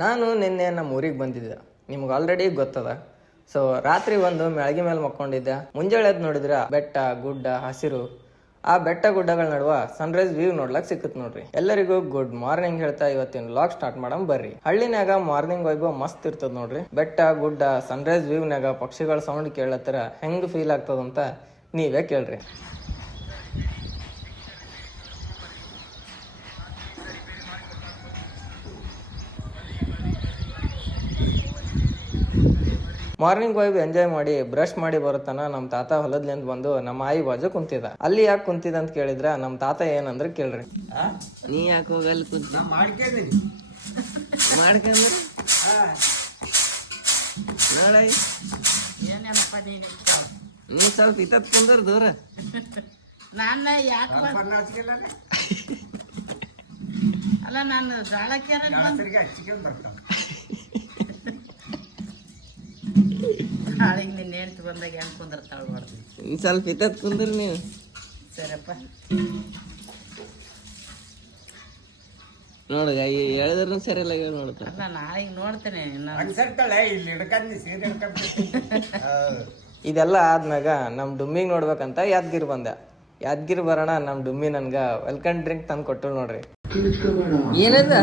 ನಾನು ನಿನ್ನೆ ನಮ್ಮ ಊರಿಗೆ ಬಂದಿದ್ದೆ, ನಿಮ್ಗೆ ಆಲ್ರೆಡಿ ಗೊತ್ತದ. ಸೊ ರಾತ್ರಿ ಒಂದು ಮ್ಯಾಳ್ಗಿ ಮೇಲೆ ಮಕ್ಕೊಂಡಿದ್ದೆ. ಮುಂಜಾನೆ ಎದ್ದು ನೋಡಿದ್ರ ಬೆಟ್ಟ ಗುಡ್ಡ ಹಸಿರು, ಆ ಬೆಟ್ಟ ಗುಡ್ಡಗಳ ನಡುವ ಸನ್ರೈಸ್ ವ್ಯೂ ನೋಡ್ಲಕ್ ಸಿಕ್ಕತ್ ನೋಡ್ರಿ. ಎಲ್ಲರಿಗೂ ಗುಡ್ ಮಾರ್ನಿಂಗ್ ಹೇಳ್ತಾ ಇವತ್ತಿನ ವ್ಲಾಗ್ ಸ್ಟಾರ್ಟ್ ಮಾಡಮ್ ಬರ್ರಿ. ಹಳ್ಳಿನಾಗ ಮಾರ್ನಿಂಗ್ ವೈಬ್ ಮಸ್ತ್ ಇರ್ತದ ನೋಡ್ರಿ. ಬೆಟ್ಟ ಗುಡ್ಡ ಸನ್ರೈಸ್ ವ್ಯೂನಾಗ ಪಕ್ಷಿಗಳ ಸೌಂಡ್ ಕೇಳತ್ತರ ಹೆಂಗ್ ಫೀಲ್ ಆಗ್ತದಂತ ನೀವೇ ಕೇಳ್ರಿ. ಮಾರ್ನಿಂಗ್ ವೈಬ್ ಎಂಜಾಯ್ ಮಾಡಿ ಬ್ರಷ್ ಮಾಡಿ ಬರುತ್ತಾನ ನಮ್ಮ ತಾತ ಹೊಲದ್ಲಿಂದ ಬಂದು ನಮ್ಮ ಆಯಿ ಬಾಜು ಕುಂತಿದ. ಅಲ್ಲಿ ಯಾಕೆ ಕುಂತಿದ ಅಂತ ಕೇಳಿದ್ರ ನಮ್ಮ ತಾತ ಏನಂದ್ರೆ ಕೇಳ್ರಿ. ನೀ ಯಾಕೆ ಹೋಗಲ್ಲಿ ಕುಂತ ಮಾಡ್ಕೊಂಡ್ರಿ ನೋಡ ನೀ ಸ್ವಲ್ಪ ಇತ್ತ ಕುಂದ್ರ ದೂರ. ಅಲ್ಲ ನಾನು ನಾಳೆಗೆ ನಿನ್ನ ಹೆಂಡ್ತಿ ಬಂದಾಗ ಹೆಂಗೆ ಕುಂದಿರ್ತಾಳೆ ಮಾಡ್ತೀನಿ. ಸ್ವಲ್ಪ ಇತ್ತ ಕುಂದ್ರ ನೀವು. ಸರಪ್ಪ ನೋಡ ಹೇಳಿದ್ರು ಸರಿಯಲ್ಲ ನೋಡ್ತಾ. ಅಲ್ಲ ನಾಳೆಗೆ ನೋಡ್ತೇನೆ. ಇದೆಲ್ಲ ಆದ್ಮ್ಯಾಗ ನಮ್ ಡುಮ್ಮಿಗ್ ನೋಡ್ಬೇಕಂತ ಯಾದಗಿರಿ ಬಂದೆ. ಯಾದಗಿರಿ ಬರೋಣ ನಮ್ ಡುಮ್ಮಿ ನನ್ಗ ವೆಲ್ಕಮ್ ಡ್ರಿಂಕ್ ತಂದು ಕೊಟ್ಟರು ನೋಡ್ರಿ. ಏನದ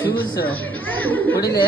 ಶೂಸ್ ಕುಡಿಲೆ.